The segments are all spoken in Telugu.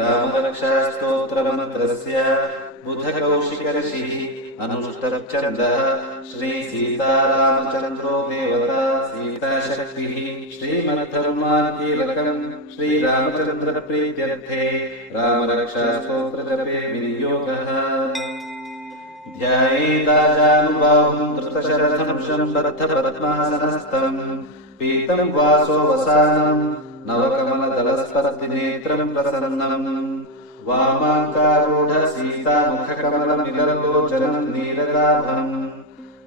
श्रीरामरक्षास्तोत्रमन्त्रस्य बुधकौशिकऋषिः अनुष्टच्छन्दः श्रीसीतारामचन्द्रो देवता सीताशक्तिः श्रीमद्धर्मान्कीलकम् श्रीरामचन्द्रप्रीत्यर्थे रामरक्षास्तोत्रजपे विनियोगः। ध्यायेदाजानुबाहुं धृतशरथं बद्धपद्मासनस्थं पीतं वासो वसानं नवकमलदलस्पर्धिनेत्रं प्रसन्नं वामाङ्कारूढ सीतामुखकमलमिललोचनं नीललाभं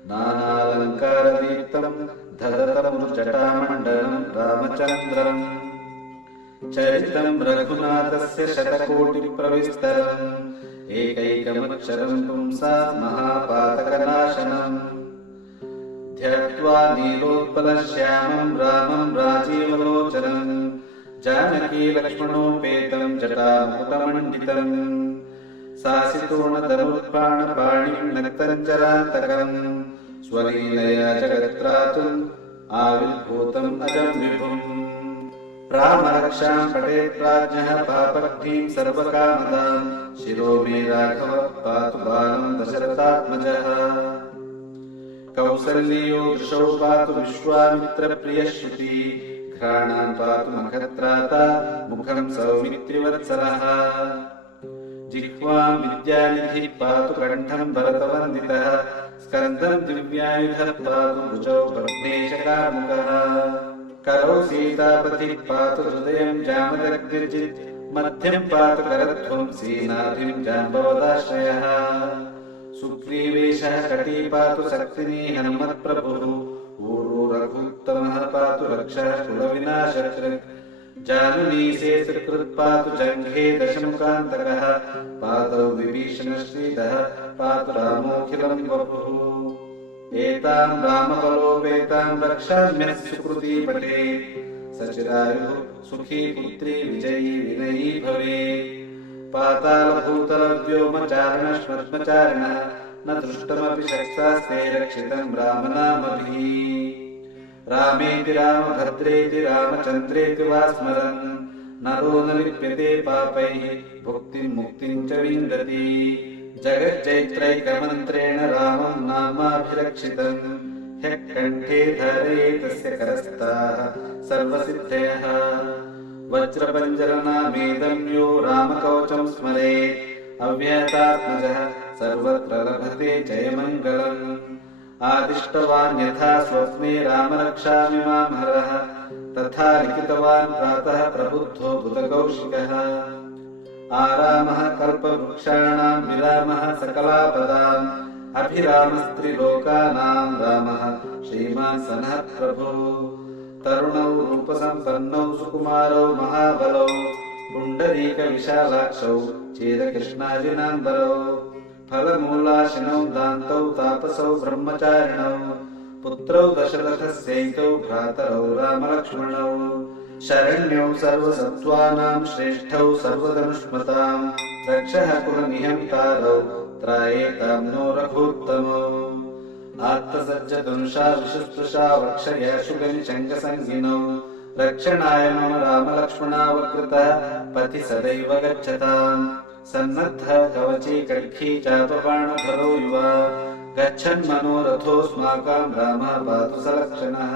नानालङ्कारदीप्तं धरतमुर्जटामण्डलं रामचन्द्रम् चरितं रघुनाथस्य शतकोटिप्रविस्तरम् एकैकमक्षरं पुंसा महापातकनाशनम् ध्यत्वा नीलोत्पलश्यामं रामं राजीवलोचनं जानकी लक्ष्मणोपेतं जटामुकुटमण्डितं सासितोणतरुत्प्राणपाणिं नक्तञ्जरान्तकम् स्वलीलया जगत्त्रातुम् आविर्भूतम् अजं विभुम् रामरक्षां पठेत् प्राज्ञः पापग्नीं सर्वकामदां शिरो मे राघवः पातु बालं दशरथात्मजः कौसल्यो दृशौ पातु विश्वामित्रप्रियश्रुति घ्राणां पातु मखत्राता मुखं सौमित्रिवत्सलः जिह्वां विद्यानिधिः पातु कण्ठं भरतवन्दितः स्कन्धं दिव्यायुधः पातु भुजौ भग्नेशकामुकः करौ सीतापतिः पातु हृदयं जामदग्निर्जित् मध्यं पातु करध्वं सेनाधिं जाम्बवदाश्रयः सुग्रीवेशः कटी पातु शक्तिनी हनुमत्प्रभुः ऊरो रघुत्तमः पातु रक्षः कुलविनाशकृत् जानुनीसेतुकृत् पातु जङ्घे दशमुखान्तकः पातौ विभीषणश्रीधः पातु रामोऽखिलं वपुः एतां रामबलोपेतां रक्षाम्यः सुकृती पठेत् सचिरायुः सुखी पुत्री विजयी विनयी भवेत् पातालभूतलव्योमचारणश्मश्मचारिणः न दृष्टमपि शक्तास्ते रक्षितं रामनामभिः रामेति रामभद्रेति रामचन्द्रेति वा स्मरन् नरो न लिप्यते पापैः भुक्तिं मुक्तिं च विन्दति जगच्चैत्रैकमन्त्रेण रामं नामाभिरक्षितं ह्यः कण्ठे धरे तस्य करस्ताः सर्वसिद्धयः वज्रपञ्जरनामेदं यो रामकवचं स्मरेत् अव्यहतात्मजः सर्वत्र लभते जयमङ्गलम् आदिष्टवान् यथा स्वप्ने रामरक्षामि मां हरः तथा लिखितवान् प्रातः प्रबुद्धो बुधकौशिकः आरामः कल्पवृक्षाणां विरामः सकलापदाम् अभिरामस्त्रिलोकानां रामः श्रीमान् सनः प्रभुः तरुणौ रूपसम्पन्नौ सुकुमारौ महाबलौ पुण्डरीकविशालाक्षौ चेदकृष्णाजिनाम्बरौ फलमूलाशिनौ दान्तौ तापसौ ब्रह्मचारिणौ पुत्रौ दशरथस्यैकौ भ्रातरौ रामलक्ष्मणौ शरण्यौ सर्वसत्त्वानां श्रेष्ठौ सर्वधनुष्मतां रक्षः कुलनिहन्तारौ त्रायेतां नो रघूत्तमो आत्तसज्जधनुषा विशुस्पृशा वक्षय शुगनिचङ्गसङ्गिनौ रक्षणाय मम रामलक्ष्मणावकृतः पथि सदैव गच्छताम् सन्नद्धः कवची कड्खी चापबाणधरो युवा गच्छन् मनोरथोऽस्माकं रामः पातु सलक्षणः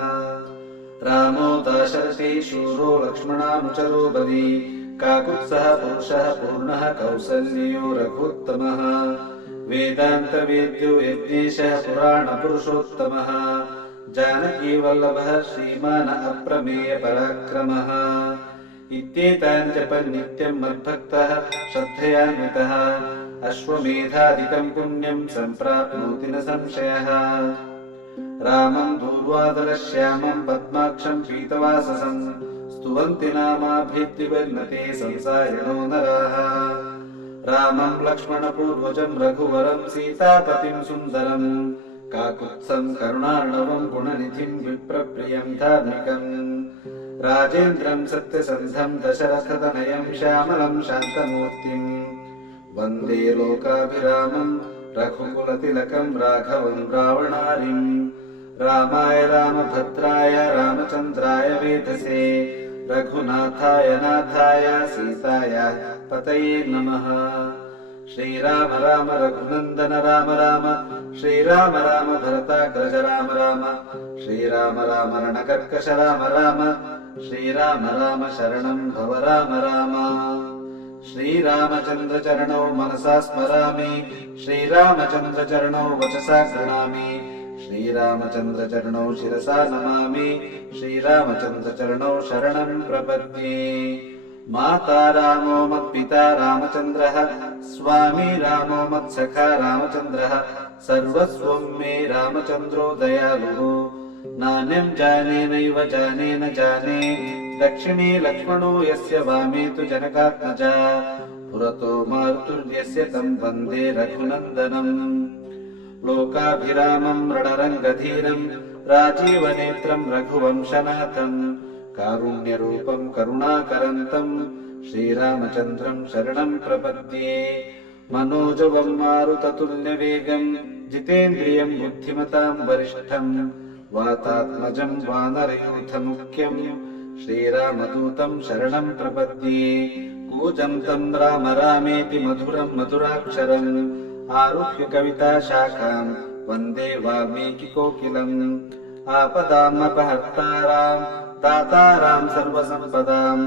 रामो दाशरथी शूरो लक्ष्मणानुचरो बली काकुत्सः पुरुषः पूर्णः कौसल्यो रघुत्तमः वेदान्तवेद्यो यज्ञेशः पुराणपुरुषोत्तमः जानकीवल्लभः श्रीमान् अप्रमेयपराक्रमः इत्येतान् जपन् नित्यं मद्भक्तः श्रद्धयान्वितः अश्वमेधादिकं पुण्यं सम्प्राप्नोति न संशयः रामं दूर्वादलश्यामं पद्माक्षं पीतवाससं स्तुवन्ति नामाभिद्विवर्णते संसारिणो नराः रामं लक्ष्मणपूर्वजं रघुवरं सीतापतिं सुन्दरं काकुत्सं करुणार्णवं गुणनिधिं विप्रप्रियं धार्मिकम् राजेन्द्रं सत्यसन्धं दशरथतनयं श्यामलं शान्तमूर्तिं वन्दे लोकाभिरामं रघुकुलतिलकं राघवं रावणारिं रामाय रामभद्राय रामचन्द्राय वेधसे रघुनाथाय नाथाय सीताय पतये नमः। श्रीराम राम रघुनंदन राम राम, श्रीराम राम भरताग्रज राम राम, श्रीराम राम रणकर्कश राम राम, श्रीराम राम शरणं भव राम राम। श्रीरामचंद्र चरणौ मनसा स्मरामि, श्रीरामचंद्र चरणौ वचसा गृह्णामि, श्रीरामचंद्र चरणौ शिरसा नमामि, श्रीरामचंद्र चरणौ शरणं प्रपद्ये। माता रामो मत्पिता रामचंद्रः, स्वामी रामो मत्सखा रामचंद्रः, सर्वस्वं मे रामचंद्रो दयालुः। नान्यं जाने नैव जाने न जाने, दक्षिणे लक्ष्मणो यस्य वामे तु जनकात्मजा, पुरतो मारुतुर्यस्य तं वन्दे रघुनन्दनम्। लोकाभिरामं रणरङ्गधीरं, राजीवनेत्रं रघुवंशनाथं, कारुण्यरूपं करुणाकरन्तं श्रीरामचन्द्रं शरणं प्रपद्ये। मनोजवं मारुततुल्यवेगं, जितेन्द्रियं बुद्धिमतां वरिष्ठं, वातात्मजं वानरयूथमुख्यं श्रीरामदूतं शरणं प्रपद्ये। कूजन्तं राम रामेति मधुरं मधुराक्षरम्, आरुह्य कविता शाखां वन्दे वाल्मीकिकोकिलम्। आपदामपहर्तारां दातारां सर्वसम्पदां,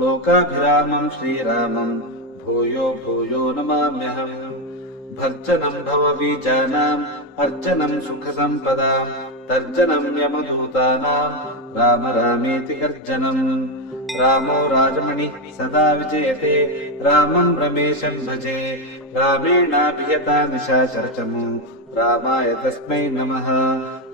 लोकाभिरामं श्रीरामं भूयो भूयो नमाम्यहम्। भर्जनं भवबीजानाम् अर्जनं सुखसम्पदां, तर्जनं यमदूतानां राम रामेति गर्जनम्। रामो राजमणिः सदा विजयते, रामं रमेशं भजे, रामेणाभियता निशाचरचमु, रामाय तस्मै नमः।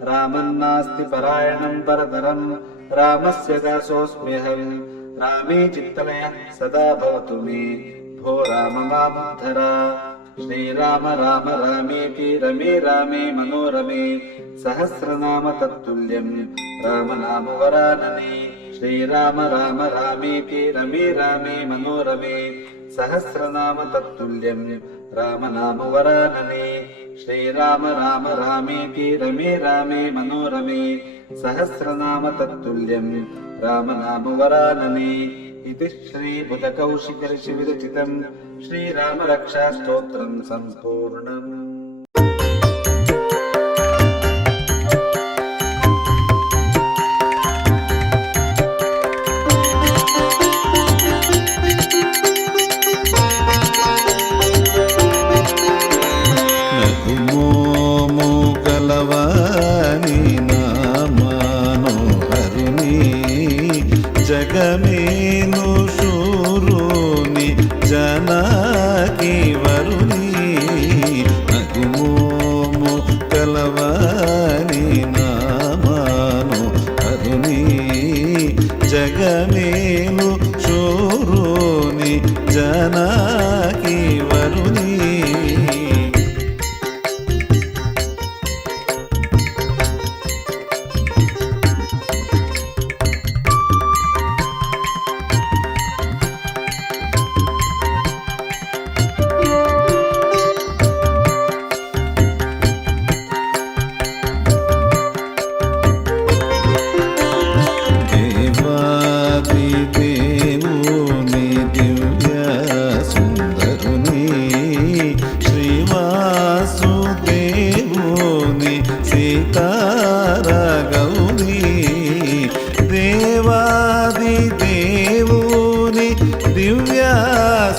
रामन्नास्ति परायणं परतरं, रामस्य दासोऽस्म्यहम्। रामे चित्तलयः सदा भवतु मे, भो राम मामुद्धर। श्रीराम राम रामेति रमे रामे मनोरमे, सहस्रनाम तत्तुल्यं रामनाम वरानने। श्रीराम राम रामेति रमे रामे मनोरमे, सहस्रनाम तत्तुल्यं रामनाम वरानने। श्रीराम राम रामेति रमे रामे मनोरमे, सहस्रनाम तत्तुल्यं रामनाम वरानने। इति श्रीबुधकौशिक ऋषि विरचितं श्रीरामरक्षास्तोत्रं सम्पूर्णम्। జగమేను శూరుని జనకి వరుని, నగుమోము కలవాని నామాను అరుని। జగమేను శూరుని జనకి వరుని, దేవుని దివ్య సుందరుని, శ్రీవాసుదేవుని సీతారాఘవుని। దేవాది దేవుని దివ్య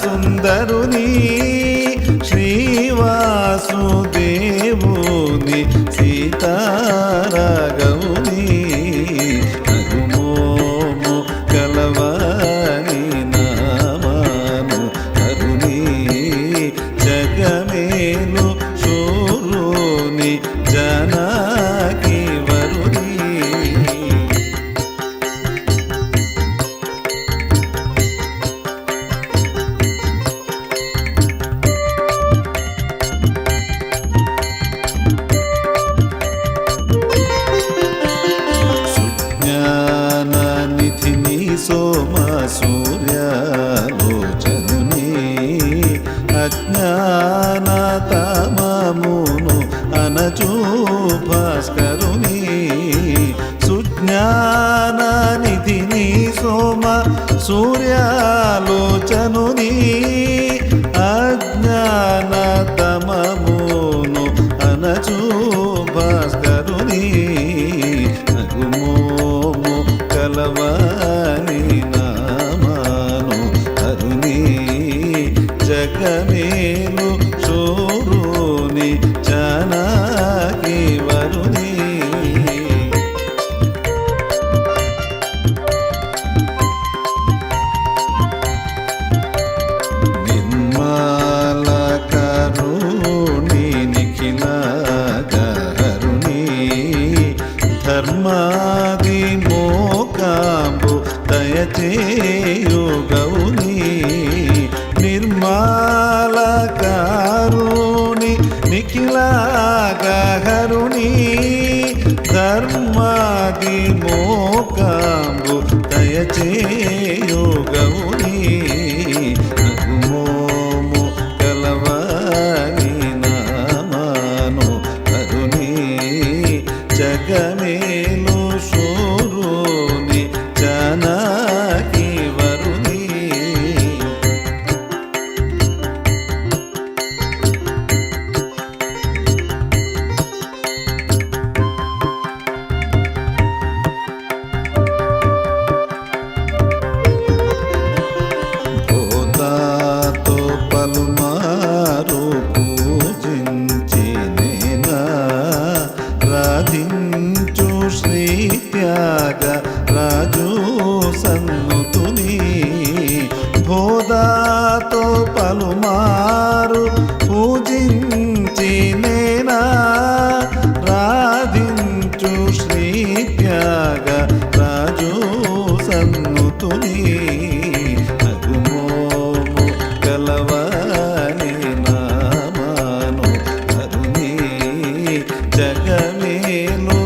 సుందరుని, శ్రీవాసుదేవుని సీతారాఘవుని। కలవాని నామాను అరుని, జగమేను శూరుని జనకి వరుని। సుజ్ఞాననిధిని సోమ సూర్యలోచనుని, అజ్ఞానతమమును అనచు భాస్కరుని। సుజ్ఞాననిధిని సోమ సూర్యాలోచనుని అజ్ఞాన తమమును అనచు భాస్కరుని నగుమోము కలవాని నామాను అరుని జగమేలు చోరుని జానకి వరుని నిర్మల కరుణి నిఖిల గరుని ధర్మాది మోకాంబు దయచేయు గౌని నిర్మల కరుణి నిఖిల గరుని ధర్మాది మోకాంబు దయచేయు గౌని నగుమోము కలవాని నామాను కరుని జగమేలు శూరుని జానకి వరుని భూతాతో పలుమారు పూజించి నేనా రాధించు శ్రీ త్యాగ రాజు సన్నుతుని భోదాతో పలుమారు పూజించి నేనా రాధించు శ్రీ త్యాగ రాజు సన్నుతుని నగుమోము కలవాని నామాను కరుని జగమేలు